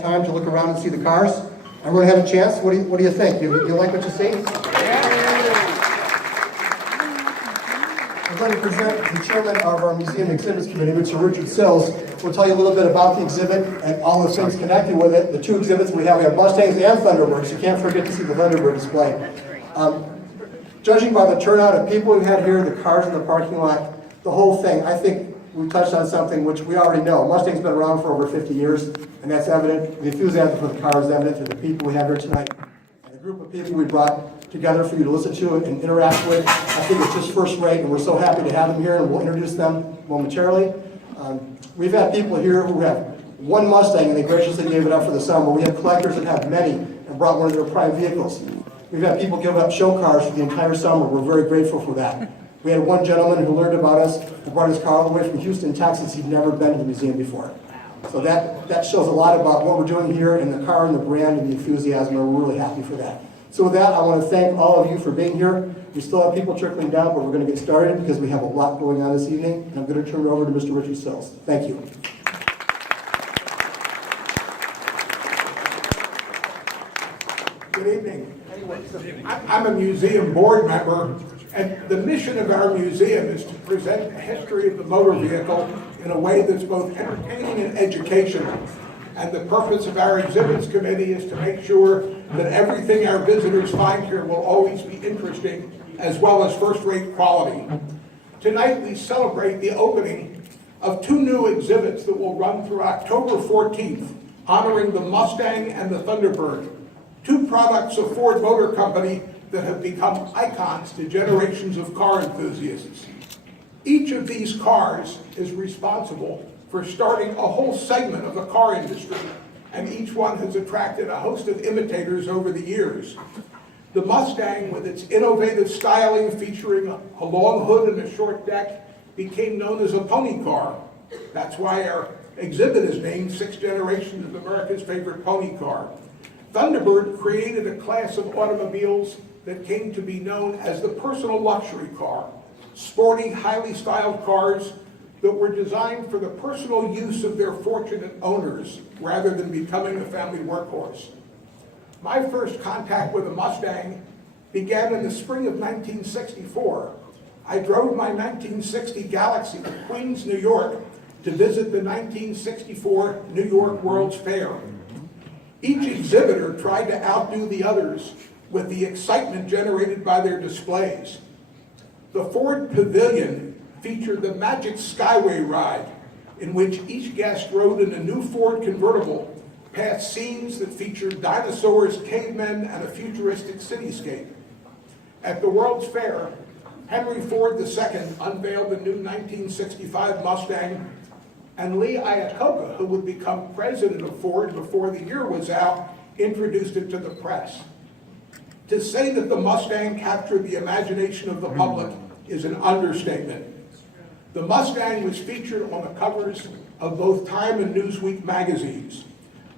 Time to look around and see the cars. Everyone had a chance? What do you think? Do you like what you see? I'm going to present the chairman of our museum exhibits committee, Mr. Richard Sills. We'll tell you a little bit about the exhibit and all the things connected with it. The two exhibits we have Mustangs and Thunderbirds. You can't forget to see the Thunderbird display. Judging by the turnout of people we had here, the cars in the parking lot, the whole thing, I think we touched on something which we already know. Mustang's been around for over 50 years, and that's evident. The enthusiasm for the car is evident through the people we have here tonight. And the group of people we brought together for you to listen to and interact with, I think it's just first rate, and we're so happy to have them here, and we'll introduce them momentarily. We've had people here who have one Mustang, and they graciously gave it up for the summer. We have collectors that have many and brought one of their prime vehicles. We've had people give up show cars for the entire summer. We're very grateful for that. We had one gentleman who learned about us and brought his car all the way from Houston, Texas. He'd never been to the museum before. So that shows a lot about what we're doing here and the car and the brand and the enthusiasm, and we're really happy for that. So with that, I want to thank all of you for being here. We still have people trickling down, but we're going to get started because we have a lot going on this evening. And I'm going to turn it over to Mr. Richard Sills. Thank you. Good evening. I'm a museum board member, and the mission of our museum is to present the history of the motor vehicle in a way that's both entertaining and educational. And the purpose of our exhibits committee is to make sure that everything our visitors find here will always be interesting as well as first-rate quality. Tonight we celebrate the opening of two new exhibits that will run through October 14th, honoring the Mustang and the Thunderbird, two products of Ford Motor Company that have become icons to generations of car enthusiasts. Each of these cars is responsible for starting a whole segment of the car industry, and each one has attracted a host of imitators over the years. The Mustang, with its innovative styling featuring a long hood and a short deck, became known as a pony car. That's why our exhibit is named 6 Generations of America's Favorite Pony Car. Thunderbird created a class of automobiles that came to be known as the personal luxury car, sporty, highly styled cars that were designed for the personal use of their fortunate owners rather than becoming a family workhorse. My first contact with a Mustang began in the spring of 1964. I drove my 1960 Galaxy to Queens, New York to visit the 1964 New York World's Fair. Each exhibitor tried to outdo the others with the excitement generated by their displays. The Ford Pavilion featured the Magic Skyway ride, in which each guest rode in a new Ford convertible past scenes that featured dinosaurs, cavemen, and a futuristic cityscape. At the World's Fair, Henry Ford II unveiled the new 1965 Mustang, and Lee Iacocca, who would become president of Ford before the year was out, introduced it to the press. To say that the Mustang captured the imagination of the public is an understatement. The Mustang was featured on the covers of both Time and Newsweek magazines.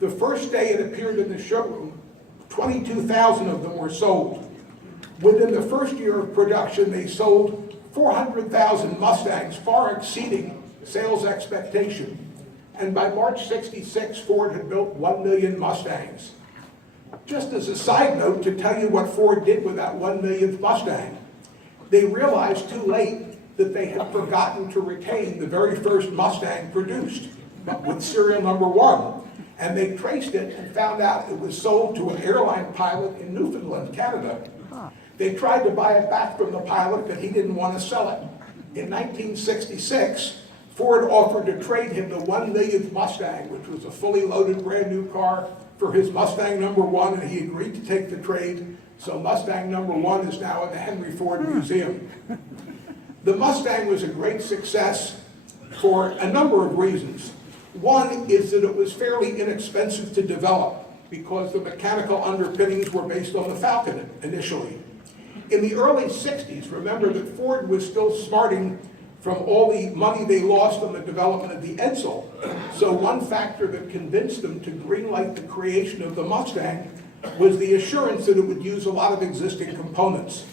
The first day it appeared in the showroom, 22,000 of them were sold. Within the first year of production, they sold 400,000 Mustangs, far exceeding sales expectation. And by March '66, Ford had built 1 million Mustangs. Just as a side note, to tell you what Ford did with that 1 millionth Mustang, they realized too late that they had forgotten to retain the very first Mustang produced, but with serial number 1. And they traced it and found out it was sold to an airline pilot in Newfoundland, Canada. They tried to buy it back from the pilot, but he didn't want to sell it. In 1966, Ford offered to trade him the 1 millionth Mustang, which was a fully loaded brand new car, for his Mustang number 1, and he agreed to take the trade. So Mustang number 1 is now in the Henry Ford Museum. The Mustang was a great success for a number of reasons. One is that it was fairly inexpensive to develop because the mechanical underpinnings were based on the Falcon initially. In the early 60s, remember that Ford was still smarting from all the money they lost on the development of the Edsel. So one factor that convinced them to greenlight the creation of the Mustang was the assurance that it would use a lot of existing components.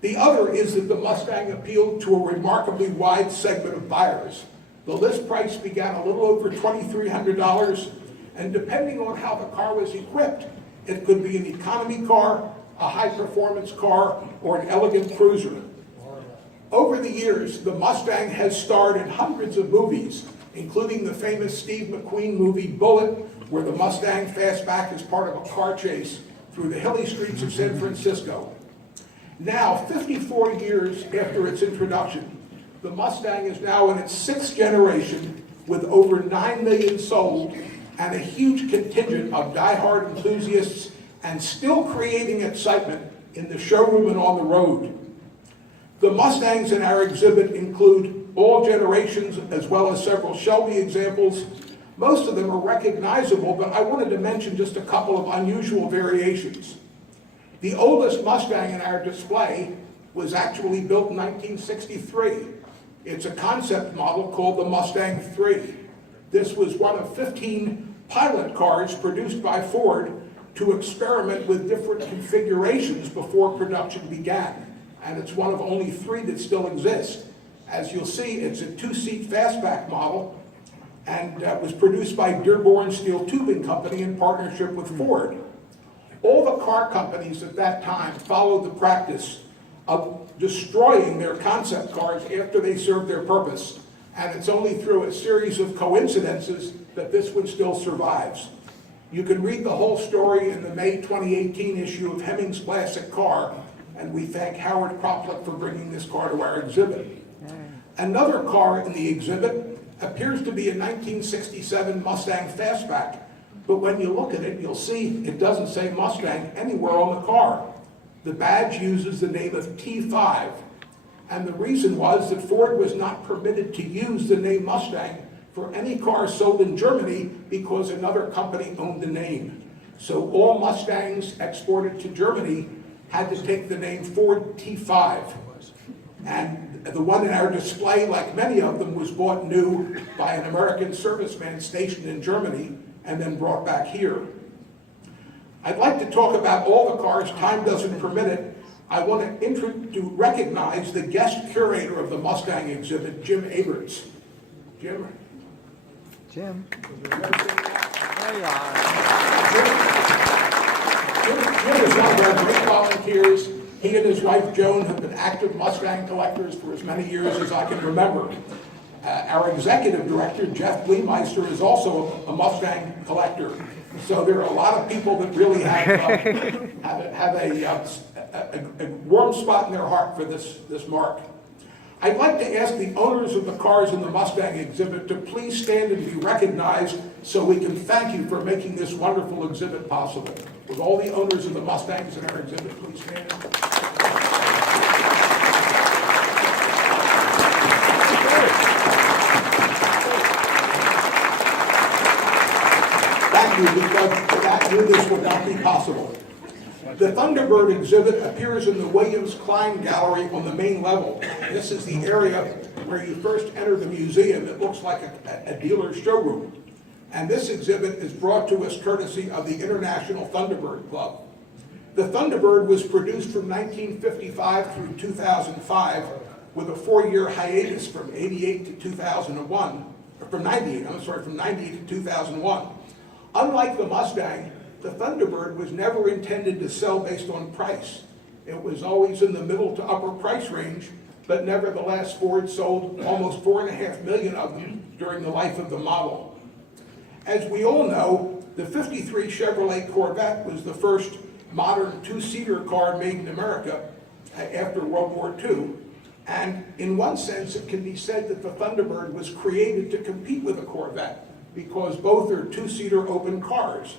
The other is that the Mustang appealed to a remarkably wide segment of buyers. The list price began a little over $2,300. And depending on how the car was equipped, it could be an economy car, a high-performance car, or an elegant cruiser. Over the years, the Mustang has starred in hundreds of movies, including the famous Steve McQueen movie Bullet, where the Mustang fastback is part of a car chase through the hilly streets of San Francisco. Now, 54 years after its introduction, the Mustang is now in its 6th generation with over 9 million sold and a huge contingent of die-hard enthusiasts and still creating excitement in the showroom and on the road. The Mustangs in our exhibit include all generations as well as several Shelby examples. Most of them are recognizable, but I wanted to mention just a couple of unusual variations. The oldest Mustang in our display was actually built in 1963. It's a concept model called the Mustang III. This was one of 15 pilot cars produced by Ford to experiment with different configurations before production began. And it's one of only 3 that still exist. As you'll see, it's a 2-seat fastback model and was produced by Dearborn Steel Tubing Company in partnership with Ford. All the car companies at that time followed the practice of destroying their concept cars after they served their purpose. And it's only through a series of coincidences that this one still survives. You can read the whole story in the May 2018 issue of Hemmings Classic Car, and we thank Howard Kroplik for bringing this car to our exhibit. Another car in the exhibit appears to be a 1967 Mustang Fastback, but when you look at it, you'll see it doesn't say Mustang anywhere on the car. The badge uses the name of T5, and the reason was that Ford was not permitted to use the name Mustang for any car sold in Germany because another company owned the name. So all Mustangs exported to Germany had to take the name Ford T5. And the one in our display, like many of them, was bought new by an American serviceman stationed in Germany and then brought back here. I'd like to talk about all the cars. Time doesn't permit it. I want to recognize the guest curator of the Mustang exhibit, Jim Aberts. Jim. Jim. There you are. Jim is one of our great volunteers. He and his wife Joan have been active Mustang collectors for as many years as I can remember. Our executive director, Jeff Bleemeister, is also a Mustang collector. So there are a lot of people that really have a warm spot in their heart for this mark. I'd like to ask the owners of the cars in the Mustang exhibit to please stand and be recognized so we can thank you for making this wonderful exhibit possible. With all the owners of the Mustangs in our exhibit, please stand. Thank you, because without you this would not be possible. The Thunderbird exhibit appears in the Williams Klein Gallery on the main level. This is the area where you first enter the museum. It looks like a dealer's showroom. And this exhibit is brought to us courtesy of the International Thunderbird Club. The Thunderbird was produced from 1955 through 2005 with a 4-year hiatus from 88 to 2001, or from 98 to 2001. Unlike the Mustang, the Thunderbird was never intended to sell based on price. It was always in the middle to upper price range, but nevertheless, Ford sold almost 4.5 million of them during the life of the model. As we all know, the '53 Chevrolet Corvette was the first modern 2-seater car made in America after World War II. And in one sense, it can be said that the Thunderbird was created to compete with the Corvette because both are 2-seater open cars.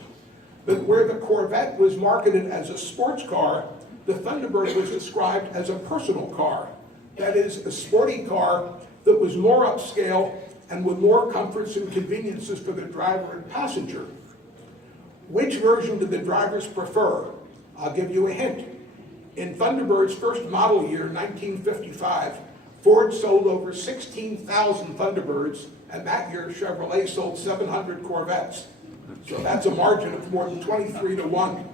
But where the Corvette was marketed as a sports car, the Thunderbird was described as a personal car. That is, a sporty car that was more upscale and with more comforts and conveniences for the driver and passenger. Which version did the drivers prefer? I'll give you a hint. In Thunderbird's first model year, 1955, Ford sold over 16,000 Thunderbirds, and that year Chevrolet sold 700 Corvettes. So that's a margin of more than 23 to 1.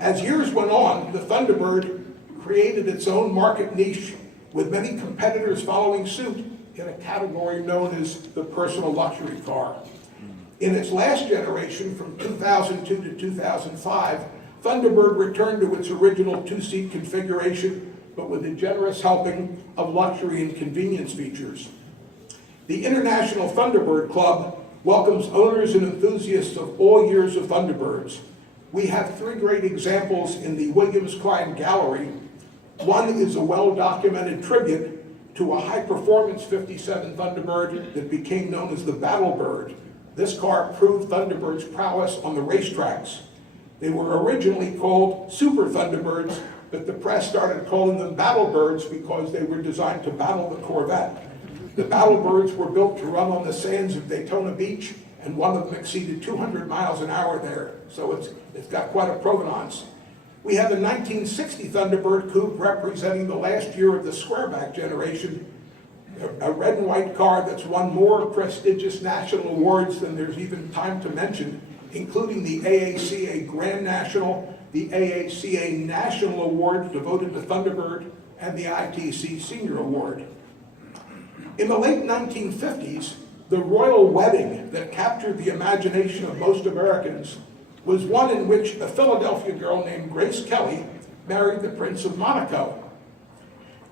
As years went on, the Thunderbird created its own market niche, with many competitors following suit in a category known as the personal luxury car. In its last generation, from 2002 to 2005, Thunderbird returned to its original two-seat configuration, but with a generous helping of luxury and convenience features. The International Thunderbird Club welcomes owners and enthusiasts of all years of Thunderbirds. We have three great examples in the Williams Klein Gallery. One is a well-documented tribute to a high-performance 57 Thunderbird that became known as the Battlebird. This car proved Thunderbird's prowess on the racetracks. They were originally called Super Thunderbirds, but the press started calling them Battlebirds because they were designed to battle the Corvette. The Battlebirds were built to run on the sands of Daytona Beach, and one of them exceeded 200 miles an hour there, so it's got quite a provenance. We have a 1960 Thunderbird coupe representing the last year of the squareback generation, a red and white car that's won more prestigious national awards than there's even time to mention, including the AACA Grand National, the AACA National Award devoted to Thunderbird, and the ITC Senior Award. In the late 1950s, the royal wedding that captured the imagination of most Americans was one in which a Philadelphia girl named Grace Kelly married the Prince of Monaco.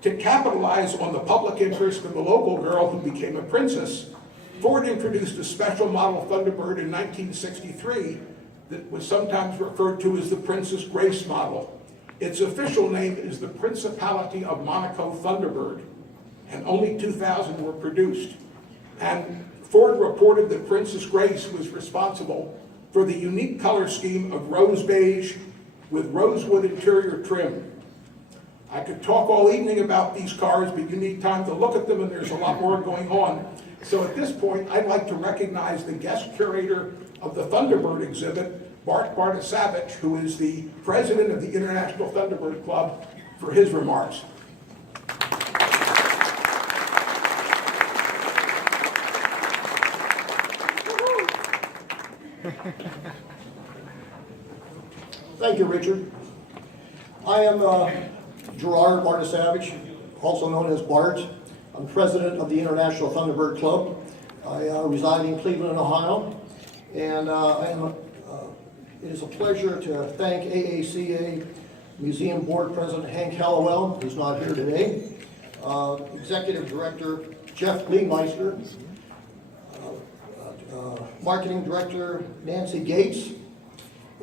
To capitalize on the public interest of the local girl who became a princess, Ford introduced a special model Thunderbird in 1963 that was sometimes referred to as the Princess Grace model. Its official name is the Principality of Monaco Thunderbird, and only 2,000 were produced. And Ford reported that Princess Grace was responsible for the unique color scheme of rose beige with rosewood interior trim. I could talk all evening about these cars, but you need time to look at them, and there's a lot more going on. So at this point, I'd like to recognize the guest curator of the Thunderbird exhibit, Bart Bartasavich, who is the president of the International Thunderbird Club, for his remarks. Thank you, Richard. I am Gerard Bartasavich, also known as Bart. I'm president of the International Thunderbird Club. I reside in Cleveland, Ohio, and it is a pleasure to thank AACA Museum Board President Hank Hallowell, who's not here today, Executive Director Jeff Leemeister, Marketing Director Nancy Gates,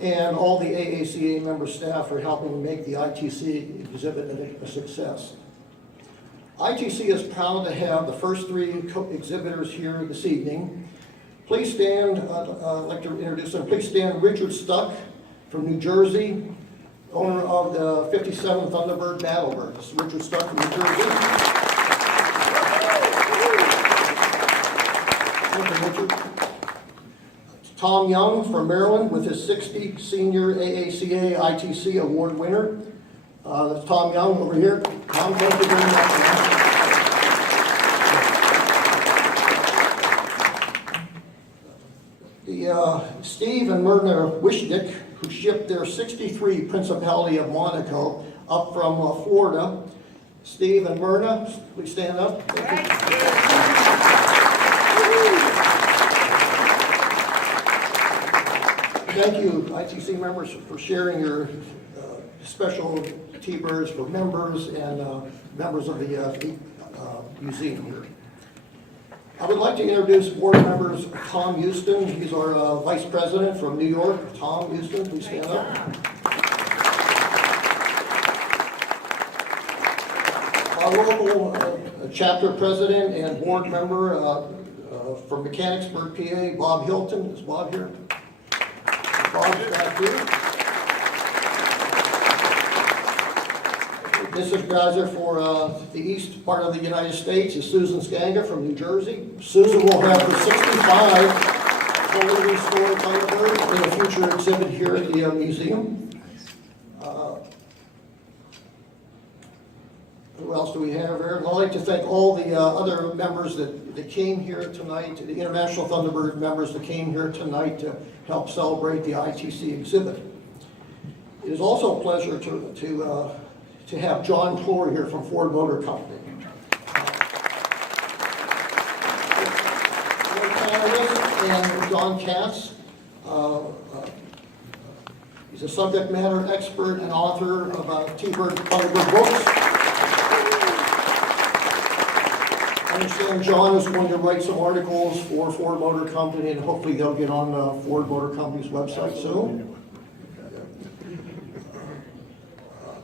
and all the AACA member staff for helping make the ITC exhibit a success. ITC is proud to have the first three exhibitors here this evening. Please stand, I'd like to introduce them. Please stand Richard Stuck from New Jersey, owner of the 57 Thunderbird Battlebird. This is Richard Stuck from New Jersey. Welcome, Richard. Tom Young from Maryland with his 60 senior AACA ITC award winner. That's Tom Young over here. Tom, thank you very much, man. Steve and Myrna Wishnick, who shipped their 63 Principality of Monaco up from Florida. Steve and Myrna, please stand up. Thank you, ITC members, for sharing your special T-birds for members and members of the museum here. I would like to introduce board members Tom Houston. He's our vice president from New York. Tom Houston, please stand up. Our local chapter president and board member from Mechanicsburg, PA, Bob Hilton. Is Bob here? Bob's back here. Mrs. Greiser for the east part of the United States is Susan Skanga from New Jersey. Susan will have her 65 fully restored Thunderbird in a future exhibit here at the museum. Who else do we have here? I'd like to thank all the other members that came here tonight, the International Thunderbird members that came here tonight to help celebrate the ITC exhibit. It is also a pleasure to have John Clore here from Ford Motor Company. And John Katz. He's a subject matter expert and author of T-Bird Thunderbird books. I understand John is going to write some articles for Ford Motor Company, and hopefully they'll get on the Ford Motor Company's website soon.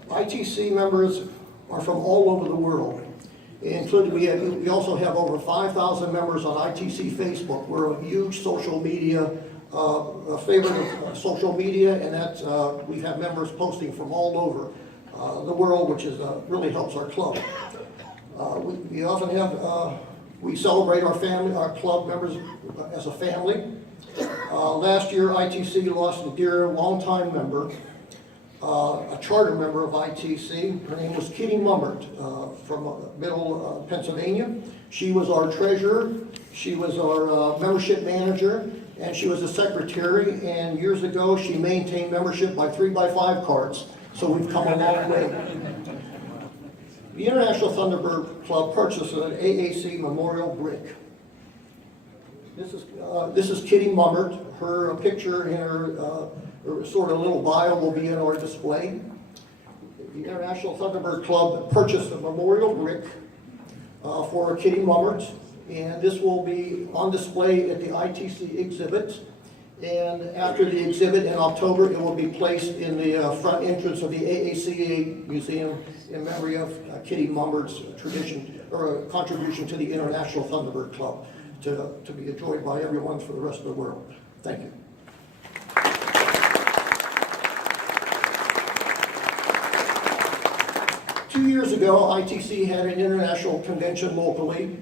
ITC members are from all over the world. Including, we also have over 5,000 members on ITC Facebook. We're a huge social media, a favorite of social media, and that's, we have members posting from all over the world, which is, really helps our club. We often have, we celebrate our family, our club members as a family. Last year, ITC lost a dear longtime member, a charter member of ITC. Her name was Kitty Mummert from Middle Pennsylvania. She was our treasurer, she was our membership manager, and she was a secretary, and years ago she maintained membership by 3x5 cards, so we've come a long way. The International Thunderbird Club purchased an AAC memorial brick. This is Kitty Mummert. Her picture and her sort of little bio will be in our display. The International Thunderbird Club purchased a memorial brick for Kitty Mummert, and this will be on display at the ITC exhibit. And after the exhibit in October, it will be placed in the front entrance of the AACA Museum in memory of Kitty Mummert's tradition or contribution to the International Thunderbird Club to be enjoyed by everyone for the rest of the world. Thank you. Two years ago, ITC had an international convention locally,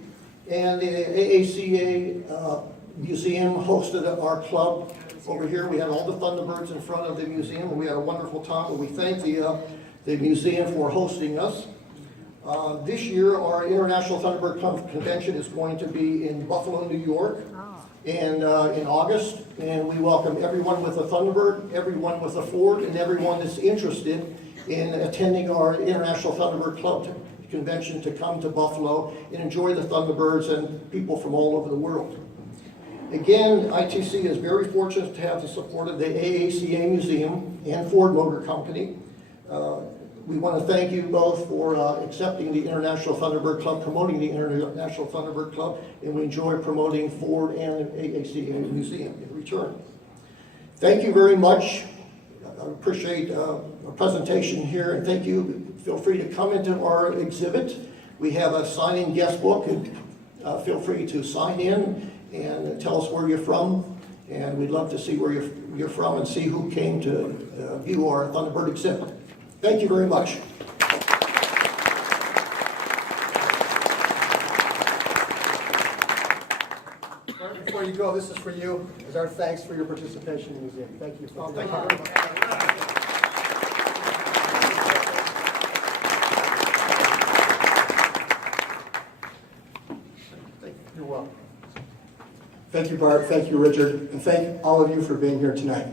and the AACA Museum hosted our club over here. We had all the Thunderbirds in front of the museum, and we had a wonderful time, and we thank the museum for hosting us. This year, our International Thunderbird Convention is going to be in Buffalo, New York, and in August, and we welcome everyone with a Thunderbird, everyone with a Ford, and everyone that's interested in attending our International Thunderbird Club convention to come to Buffalo and enjoy the Thunderbirds and people from all over the world. Again, ITC is very fortunate to have the support of the AACA Museum and Ford Motor Company. We want to thank you both for accepting the International Thunderbird Club, promoting the International Thunderbird Club, and we enjoy promoting Ford and AACA Museum in return. Thank you very much. I appreciate our presentation here, and thank you. Feel free to come into our exhibit. We have a sign-in guest book, and feel free to sign in and tell us where you're from, and we'd love to see where you're from and see who came to view our Thunderbird exhibit. Thank you very much. Before you go, this is for you, as our thanks for your participation in the museum. Thank you. Thank you very much. You're welcome. Thank you, Bart. Thank you, Richard. And thank all of you for being here tonight.